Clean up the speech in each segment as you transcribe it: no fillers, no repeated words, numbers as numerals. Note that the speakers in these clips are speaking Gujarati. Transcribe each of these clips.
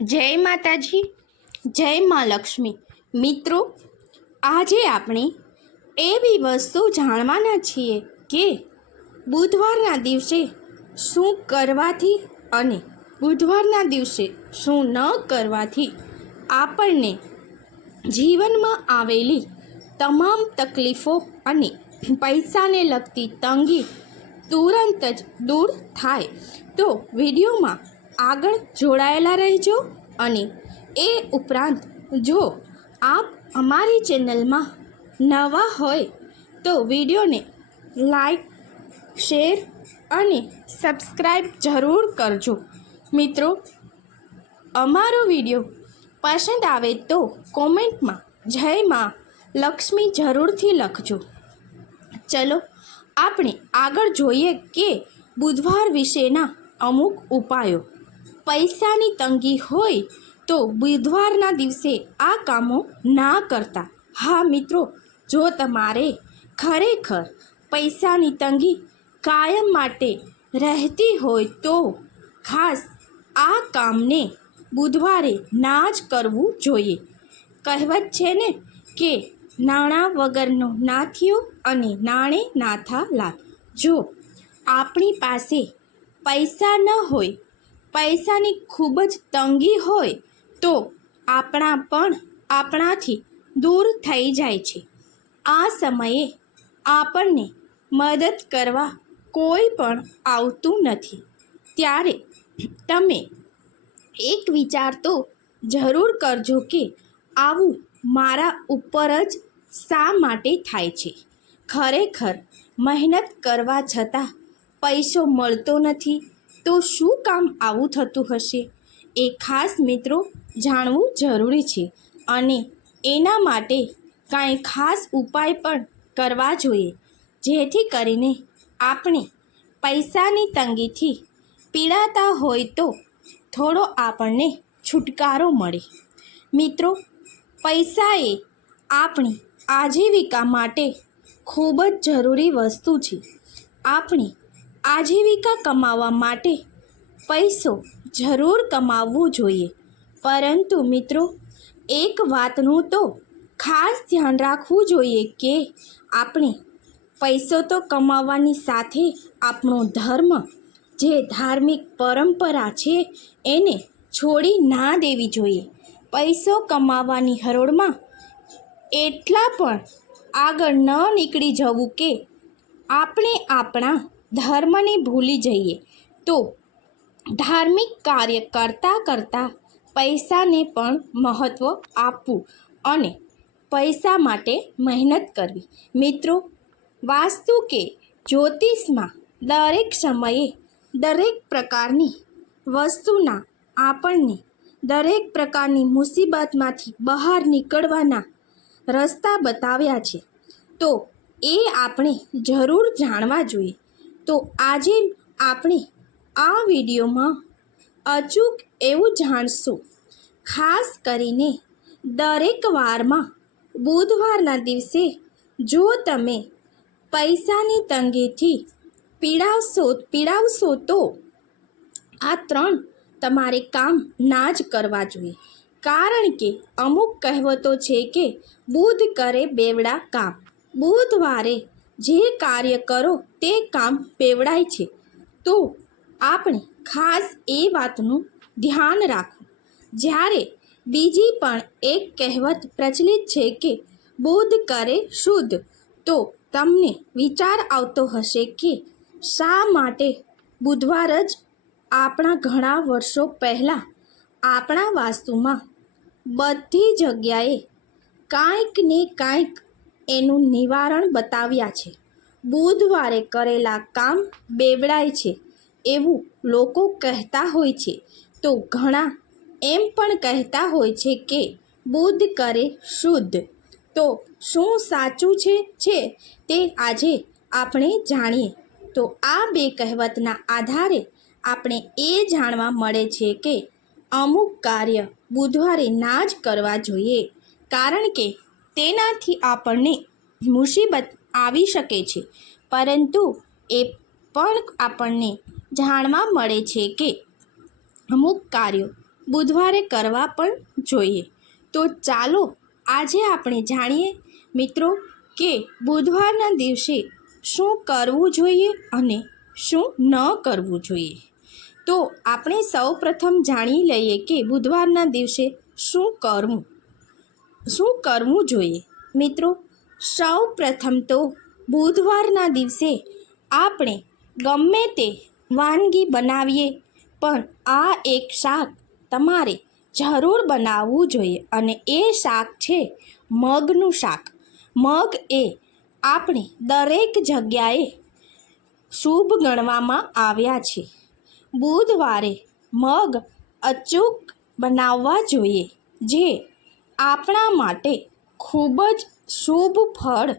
જય માતાજી, જય માં લક્ષ્મી। મિત્રો, આજે આપણે એવી વસ્તુ જાણવાના છીએ કે બુધવારના દિવસે શું કરવાથી અને બુધવારના દિવસે શું ન કરવાથી આપણને જીવનમાં આવેલી તમામ તકલીફો અને પૈસાને લગતી તંગી તુરંત જ દૂર થાય। તો વિડીયોમાં આગળ જોડાયેલા રહેજો। અને એ ઉપરાંત જો આપ અમારી ચેનલમાં નવા હોય તો વિડીયોને લાઈક, શેર અને સબસ્ક્રાઈબ જરૂર કરજો। મિત્રો, અમારો વિડીયો પસંદ આવે તો કોમેન્ટમાં જય માં લક્ષ્મી જરૂરથી લખજો। ચલો આપણે આગળ જોઈએ કે બુધવાર વિશેના અમુક ઉપાયો। પૈસાની તંગી હોય તો બુધવારના દિવસે આ કામો ના કરતા। હા મિત્રો, જો તમારે ખરેખર પૈસાની તંગી કાયમ માટે રહેતી હોય તો ખાસ આ કામને બુધવારે ના જ કરવું જોઈએ। કહેવત છે ને કે નાણાં વગરનો નાથિયો અને નાણે નાથા લાલ। જો આપણી પાસે પૈસા ન હોય, પૈસાની ખૂબ જ તંગી હોય તો આપણા પણ આપણાથી દૂર થઈ જાય છે। આ સમયે આપણને મદદ કરવા કોઈ પણ આવતું નથી। ત્યારે તમે એક વિચાર તો જરૂર કરજો કે આવું મારા ઉપર જ શા માટે થાય છે? ખરેખર મહેનત કરવા છતાં પૈસો મળતો નથી તો શું કામ આવું થતું હશે? એ ખાસ મિત્રો જાણવું જરૂરી છે અને એના માટે કાંઈ ખાસ ઉપાય પણ કરવા જોઈએ જેથી કરીને આપણે પૈસાની તંગીથી પીડાતા હોય તો થોડો આપણને છુટકારો મળે। મિત્રો, પૈસા એ આપણી આજીવિકા માટે ખૂબ જ જરૂરી વસ્તુ છે। આપણી આજીવિકા કમાવવા માટે પૈસો જરૂર કમાવવું જોઈએ, પરંતુ મિત્રો એક વાતનું તો ખાસ ધ્યાન રાખવું જોઈએ કે આપણે પૈસો તો કમાવવાની સાથે આપણો ધર્મ, જે ધાર્મિક પરંપરા છે એને છોડી ના દેવી જોઈએ। પૈસો કમાવવાની હરોળમાં એટલા પણ આગળ ન નીકળી જવું કે આપણે આપણા ધર્મને ભૂલી જઈએ। તો ધાર્મિક કાર્ય કરતાં કરતાં પૈસાને પણ મહત્ત્વ આપવું અને પૈસા માટે મહેનત કરવી। મિત્રો, વાસ્તુ કે જ્યોતિષમાં દરેક સમયે દરેક પ્રકારની વસ્તુના આપણને દરેક પ્રકારની મુસીબતમાંથી બહાર નીકળવાના રસ્તા બતાવ્યા છે, તો એ આપણે જરૂર જાણવા જોઈએ। તો આજે આપણે આ વિડીયોમાં અચૂક એવું જાણશું। ખાસ કરીને દરેક વારમાં બુધવારના દિવસે જો તમે પૈસાની તંગીથી પીડાવશો તો આ 3 તમારે કામ ના જ કરવા જોઈએ। કારણ કે અમુક કહેવતો છે કે બુધ કરે બેવડા કામ। બુધવારે જે કાર્ય કરો તે કામ બેવડાય છે। તો આપણે ખાસ એ વાતનું ધ્યાન રાખવું। જ્યારે બીજી પણ એક કહેવત પ્રચલિત છે કે બુધ કરે શુદ્ધ, તો તમને વિચાર આવતો હશે કે શા માટે બુધવાર જ? આપણા ઘણા વર્ષો પહેલાં આપણા વાસ્તુમાં બધી જગ્યાએ કાંઈક ને કાંઈક એનું નિવારણ બતાવ્યા છે। બુધવારે કરેલા કામ બેવડાય છે એવું લોકો કહેતા હોય છે, તો ઘણા એમ પણ કહેતા હોય છે કે બુધ કરે શુદ્ધ। તો શું સાચું છે તે આજે આપણે જાણીએ। તો આ 2 કહેવતના આધારે આપણે એ જાણવા મળે છે કે અમુક કાર્ય બુધવારે ના જ કરવા જોઈએ, કારણ કે તેનાથી આપણને મુસીબત આવી શકે છે। પરંતુ એ પણ આપણને જાણવા મળે છે કે અમુક કાર્યો બુધવારે કરવા પણ જોઈએ. તો ચાલો આજે આપણે જાણીએ મિત્રો કે બુધવારના દિવસે શું કરવું જોઈએ અને શું ન કરવું જોઈએ. તો આપણે સૌ પ્રથમ જાણી લઈએ કે બુધવારના દિવસે શું કરવું જોઈએ. મિત્રો, સૌ પ્રથમ તો બુધવારના દિવસે આપણે ગમે તે વાનગી બનાવીએ પણ આ એક શાક તમારે જરૂર બનાવવું જોઈએ અને એ શાક છે મગનું શાક. મગ એ આપણે દરેક જગ્યાએ શુભ ગણવામાં આવ્યા છે. બુધવારે મગ અચૂક બનાવવા જોઈએ, જે આપણા માટે ખૂબ જ શુભ ફળ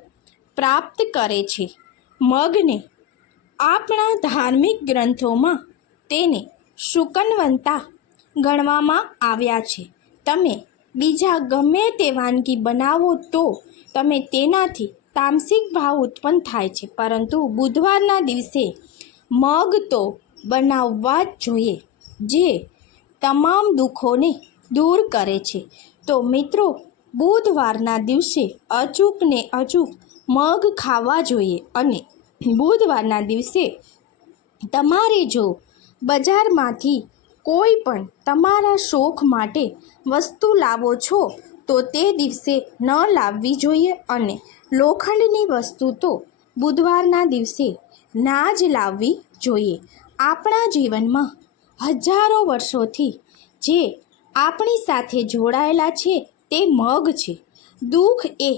પ્રાપ્ત કરે છે. મગને આપણા ધાર્મિક ગ્રંથોમાં તેને શુકનવંતા ગણવામાં આવ્યા છે. તમે બીજા ગમે તે વાનગી બનાવો તો તમે તેનાથી તામસિક ભાવ ઉત્પન્ન થાય છે, પરંતુ બુધવારના દિવસે મગ તો બનાવવા જ જોઈએ, જે તમામ દુઃખોને દૂર કરે છે. તો મિત્રો, બુધવારના દિવસે અચૂક મગ ખાવા જોઈએ. અને બુધવારના દિવસે તમારે જો બજારમાંથી કોઈ પણ તમારા શોખ માટે વસ્તુ લાવો છો તો તે દિવસે ન લાવવી જોઈએ. અને લોખંડની વસ્તુ તો બુધવારના દિવસે ના જ લાવવી જોઈએ. આપણા જીવનમાં હજારો વર્ષોથી જે આપણી સાથે જોડાયેલા છે તે મગ છે. દુઃખ એ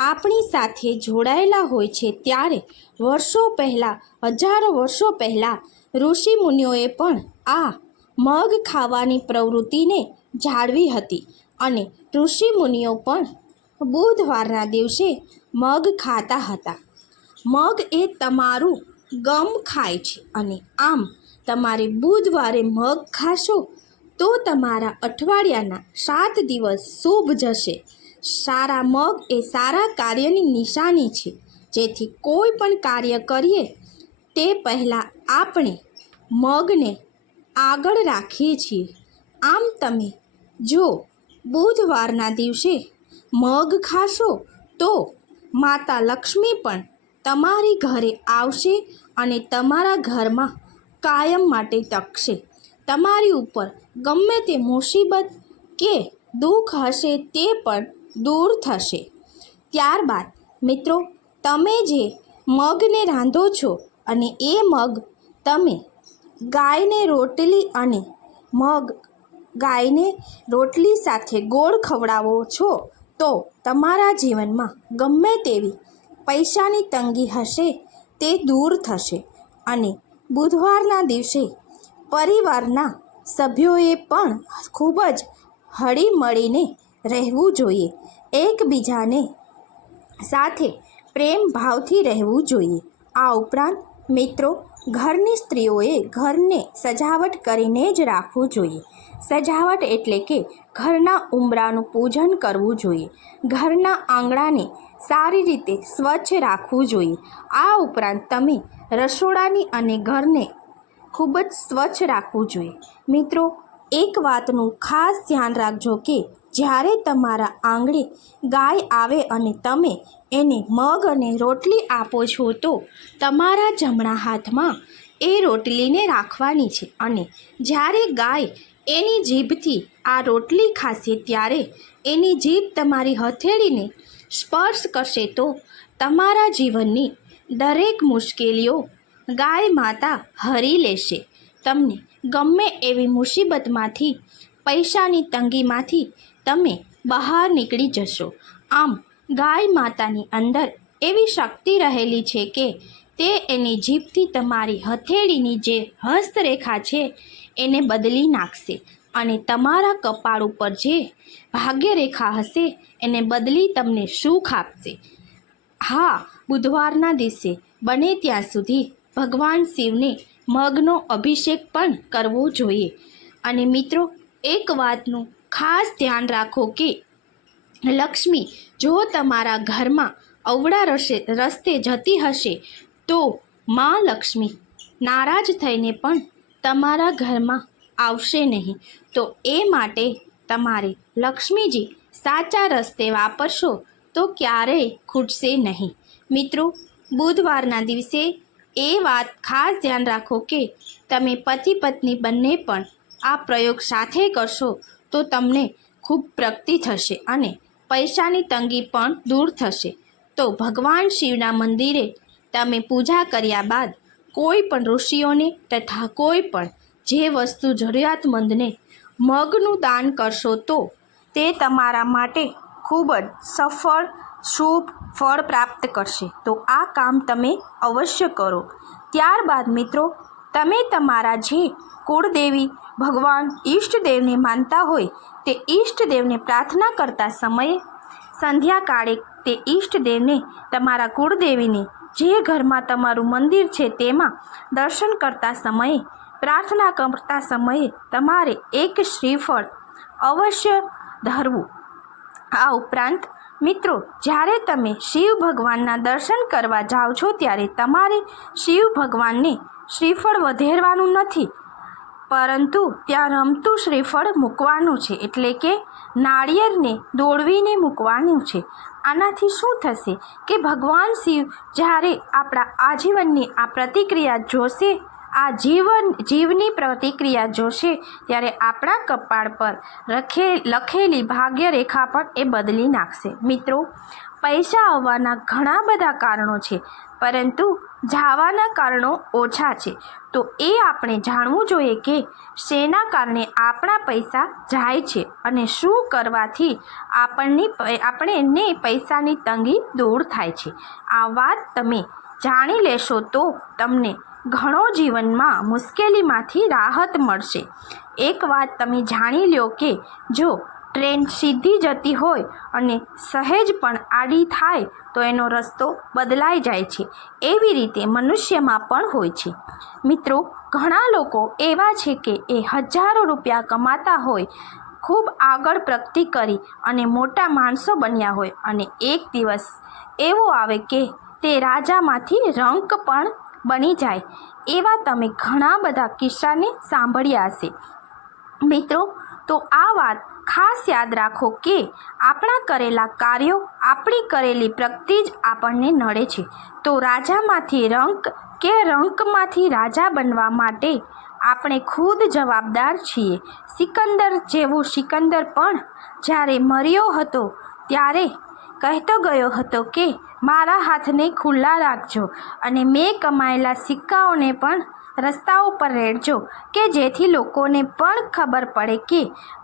આપણી સાથે જોડાયેલા હોય છે ત્યારે હજારો વર્ષો પહેલાં ઋષિ મુનિઓએ પણ આ મગ ખાવાની પ્રવૃત્તિને જાળવી હતી. અને ઋષિ મુનિઓ પણ બુધવારના દિવસે મગ ખાતા હતા. મગ એ તમારું ગમ ખાય છે અને આમ તમારે બુધવારે મગ ખાશો તો તમારા અઠવાડિયાના 7 દિવસ શુભ જશે. સારા મગ એ સારા કાર્યની નિશાની છે. જેથી કોઈ પણ કાર્ય કરીએ તે પહેલાં આપણે મગને આગળ રાખીએ છીએ. આમ તમે જો બુધવારના દિવસે મગ ખાશો તો માતા લક્ષ્મી પણ તમારી ઘરે આવશે અને તમારા ઘરમાં કાયમ માટે ટકશે. તમારી ઉપર ગમે તે મુસીબત કે દુઃખ હશે તે પણ દૂર થશે. ત્યારબાદ મિત્રો, તમે જે મગને રાંધો છો અને એ મગ તમે ગાયને રોટલી સાથે ગોળ ખવડાવો છો તો તમારા જીવનમાં ગમે તેવી પૈસાની તંગી હશે તે દૂર થશે. અને બુધવારના દિવસે પરિવારના સભ્યોએ પણ ખૂબ જ હળીમળીને રહેવું જોઈએ. એકબીજાને સાથે પ્રેમ ભાવથી રહેવું જોઈએ. આ ઉપરાંત મિત્રો, ઘરની સ્ત્રીઓએ ઘરને સજાવટ કરીને જ રાખવું જોઈએ. સજાવટ એટલે કે ઘરના ઉંબરાનું પૂજન કરવું જોઈએ. ઘરના આંગણાને સારી રીતે સ્વચ્છ રાખવું જોઈએ. આ ઉપરાંત તમે રસોડાની અને ઘરને ખૂબ જ સ્વચ્છ રાખવું જોઈએ. મિત્રો, એક વાતનું ખાસ ધ્યાન રાખજો કે જ્યારે તમારા આંગણે ગાય આવે અને તમે એને મગ અને રોટલી આપો છો તો તમારા જમણા હાથમાં એ રોટલીને રાખવાની છે. અને જ્યારે ગાય એની જીભથી આ રોટલી ખાશે ત્યારે એની જીભ તમારી હથેળીને સ્પર્શ કરશે તો તમારા જીવનની દરેક મુશ્કેલીઓ ગાય માતા હરી લેશે. તમને ગમે એવી મુસીબતમાંથી, પૈસાની તંગીમાંથી તમે બહાર નીકળી જશો. આમ ગાય માતાની અંદર એવી શક્તિ રહેલી છે કે તે એની જીભથી તમારી હથેળીની જે હસ્તરેખા છે એને બદલી નાખશે અને તમારા કપાળ ઉપર જે ભાગ્યરેખા હશે એને બદલી તમને સુખ આપશે. હા, બુધવારના દિવસે બને ત્યાં સુધી ભગવાન શિવને મગનો અભિષેક પણ કરવો જોઈએ. અને મિત્રો, એક વાતનું ખાસ ધ્યાન રાખો કે લક્ષ્મી જો તમારા ઘરમાં અવળા રસ્તે જતી હશે તો માં લક્ષ્મી નારાજ થઈને પણ તમારા ઘરમાં આવશે નહીં. તો એ માટે તમારે લક્ષ્મીજી સાચા રસ્તે વાપરશો તો ક્યારેય ખૂટશે નહીં. મિત્રો, બુધવારના દિવસે એ વાત ખાસ ધ્યાન રાખો કે તમે પતિ પત્ની બંને પણ આ પ્રયોગ સાથે કરશો તો તમને ખૂબ પ્રગતિ થશે અને પૈસાની તંગી પણ દૂર થશે. તો ભગવાન શિવના મંદિરે તમે પૂજા કર્યા બાદ કોઈ પણ ઋષિઓને તથા કોઈ પણ જે વસ્તુ જરૂરિયાતમંદને મગનું દાન કરશો તો તે તમારા માટે ખૂબ જ સફળ શુભ ફળ પ્રાપ્ત કરશે. તો આ કામ તમે અવશ્ય કરો. ત્યારબાદ મિત્રો, તમે તમારા જે કુળદેવી ભગવાન ઈષ્ટદેવને માનતા હોય તે ઈષ્ટદેવને પ્રાર્થના કરતા સમયે સંધ્યાકાળે તે ઈષ્ટદેવને તમારા કુળદેવીને જે ઘરમાં તમારું મંદિર છે તેમાં દર્શન કરતા સમયે પ્રાર્થના કરતા સમયે તમારે એક શ્રીફળ અવશ્ય ધરવું. આ ઉપરાંત મિત્રો, જ્યારે તમે શિવ ભગવાનના દર્શન કરવા જાઓ છો ત્યારે તમારે શિવ ભગવાનને શ્રીફળ વધેરવાનું નથી, પરંતુ ત્યાં રમતું શ્રીફળ મૂકવાનું છે, એટલે કે નાળિયેરને દોડવીને મૂકવાનું છે. આનાથી શું થશે કે ભગવાન શિવ જ્યારે આપણા આજીવનની આ પ્રતિક્રિયા જોશે, આ જીવની પ્રતિક્રિયા જોશે, ત્યારે આપણા કપાળ પર લખેલી ભાગ્યરેખા પણ એ બદલી નાખશે. મિત્રો, પૈસા આવવાના ઘણા બધા કારણો છે, પરંતુ જવાના કારણો ઓછા છે. તો એ આપણે જાણવું જોઈએ કે શેના કારણે આપણા પૈસા જાય છે અને શું કરવાથી આપણને પૈસાની તંગી દૂર થાય છે. આ વાત તમે જાણી લેશો તો તમને ઘણો જીવનમાં મુશ્કેલીમાંથી રાહત મળશે. એક વાત તમે જાણી લો કે જો ટ્રેન સીધી જતી હોય અને સહેજ પણ આડી થાય તો એનો રસ્તો બદલાઈ જાય છે. એવી રીતે મનુષ્યમાં પણ હોય છે. મિત્રો, ઘણા લોકો એવા છે કે એ હજારો રૂપિયા કમાતા હોય, ખૂબ આગળ પ્રગતિ કરી અને મોટા માણસો બન્યા હોય, અને એક દિવસ એવો આવે કે તે રાજામાંથી રંક પણ બની જાય. એવા તમે ઘણા બધા કિસ્સાને સાંભળ્યા હશે. મિત્રો, તો આ વાત ખાસ યાદ રાખો કે આપણા કરેલા કાર્યો, આપણી કરેલી પ્રગતિ જ આપણને નડે છે. તો રાજામાંથી રંક કે રંકમાંથી રાજા બનવા માટે આપણે ખુદ જવાબદાર છીએ. સિકંદર પણ જ્યારે મર્યો હતો ત્યારે કહેતો ગયો હતો કે મારા હાથને ખુલ્લા રાખજો અને મેં કમાયેલા સિક્કાઓને પણ રસ્તાઓ પર રેડજો, કે જેથી લોકોને પણ ખબર પડે કે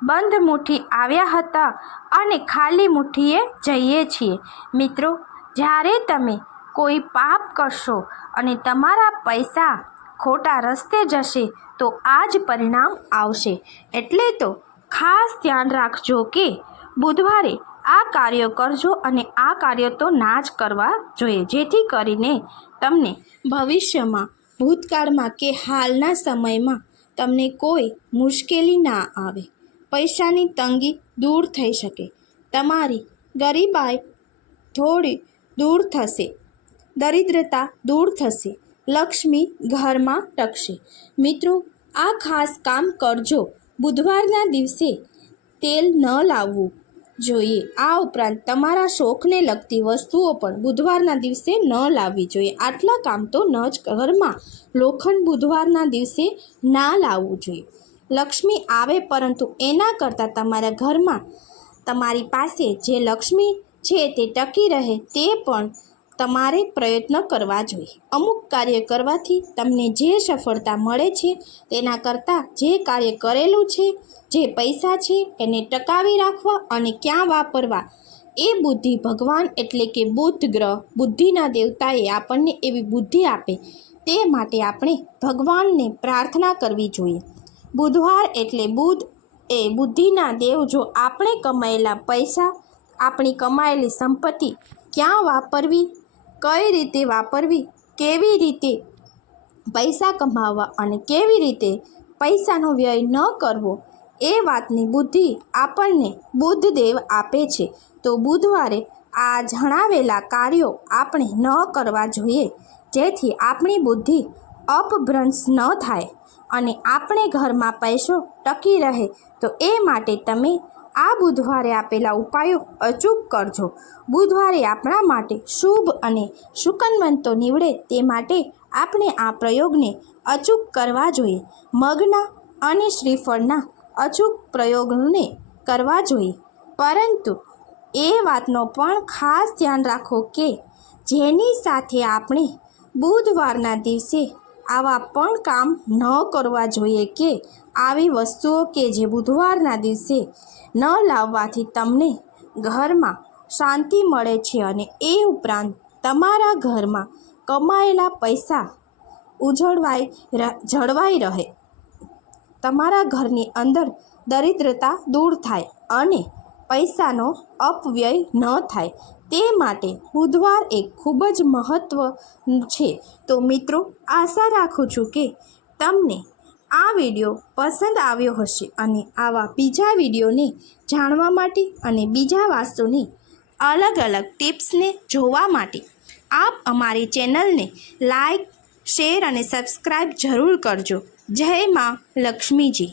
બંધ મુઠ્ઠી આવ્યા હતા અને ખાલી મુઠ્ઠીએ જઈએ છીએ. મિત્રો, જ્યારે તમે કોઈ પાપ કરશો અને તમારા પૈસા ખોટા રસ્તે જશે તો આ જ પરિણામ આવશે. એટલે તો ખાસ ધ્યાન રાખજો કે બુધવારે આ કાર્યો કરજો અને આ કાર્યો તો ના જ કરવા જોઈએ, જેથી કરીને તમને ભવિષ્યમાં, ભૂતકાળમાં કે હાલના સમયમાં તમને કોઈ મુશ્કેલી ના આવે. પૈસાની તંગી દૂર થઈ શકે, તમારી ગરીબાઈ થોડી દૂર થશે, દરિદ્રતા દૂર થશે, લક્ષ્મી ઘરમાં ટકશે. મિત્રો, આ ખાસ કામ કરજો. બુધવારના દિવસે તેલ ન લાવવું જોઈએ. આ ઉપરાંત તમારા શોખને લગતી વસ્તુઓ પણ બુધવારના દિવસે ન લાવવી જોઈએ. આટલા કામ તો ન જ ઘરમાં લોખંડ બુધવારના દિવસે ના લાવવું જોઈએ. લક્ષ્મી આવે, પરંતુ એના કરતાં તમારા ઘરમાં તમારી પાસે જે લક્ષ્મી છે તે ટકી રહે તે પણ તમારે પ્રયત્ન કરવા જોઈએ. અમુક કાર્ય કરવાથી તમને જે સફળતા મળે છે તેના કરતાં જે કાર્ય કરેલું છે, જે પૈસા છે એને ટકાવી રાખવા અને ક્યાં વાપરવા એ બુદ્ધિ ભગવાન એટલે કે બુધ ગ્રહ, બુદ્ધિના દેવતાએ આપણને એવી બુદ્ધિ આપે, તે માટે આપણે ભગવાનને પ્રાર્થના કરવી જોઈએ. બુધવાર એટલે બુધ એ બુદ્ધિના દેવ. જો આપણે કમાયેલા પૈસા, આપણી કમાયેલી સંપત્તિ ક્યાં વાપરવી, કઈ રીતે વાપરવી, કેવી રીતે પૈસા કમાવવા અને કેવી રીતે પૈસાનો વ્યય ન કરવો, એ વાતની બુદ્ધિ આપણને બુદ્ધદેવ આપે છે. તો બુધવારે આ જણાવેલા કાર્યો આપણે ન કરવા જોઈએ, જેથી આપણી બુદ્ધિ અપભ્રંશ ન થાય અને આપણે ઘરમાં પૈસો ટકી રહે તો એ માટે તમે આ બુધવારે આપેલા ઉપાયો અચૂક કરજો. બુધવારે આપણા માટે શુભ અને સુકનવંતો નીવડે તે માટે આપણે આ પ્રયોગને અચૂક કરવા જોઈએ. મગના અને શ્રીફળના અચૂક પ્રયોગને કરવા જોઈએ. પરંતુ એ વાતનો પણ ખાસ ધ્યાન રાખો કે જેની સાથે આપણે બુધવારના દિવસે આવા પણ કામ ન કરવા જોઈએ કે આવી વસ્તુઓ કે જે બુધવારના દિવસે ન લાવવાથી તમને ઘરમાં શાંતિ મળે છે અને એ ઉપરાંત તમારા ઘરમાં કમાયેલા પૈસા જળવાઈ રહે, તમારા ઘરની અંદર દરિદ્રતા દૂર થાય અને પૈસાનો અપવ્યય ન થાય તે માટે બુધવાર એક ખૂબ જ મહત્ત્વનું છે. તો મિત્રો, આશા રાખું છું કે તમને આ વિડીયો પસંદ આવ્યો હશે અને આવા બીજા વિડીયોને જાણવા માટે અને બીજા વાસ્તુની અલગ અલગ ટિપ્સને જોવા માટે આપ અમારી ચેનલને લાઈક, શેર અને સબસ્ક્રાઈબ જરૂર કરજો. જય માં લક્ષ્મીજી.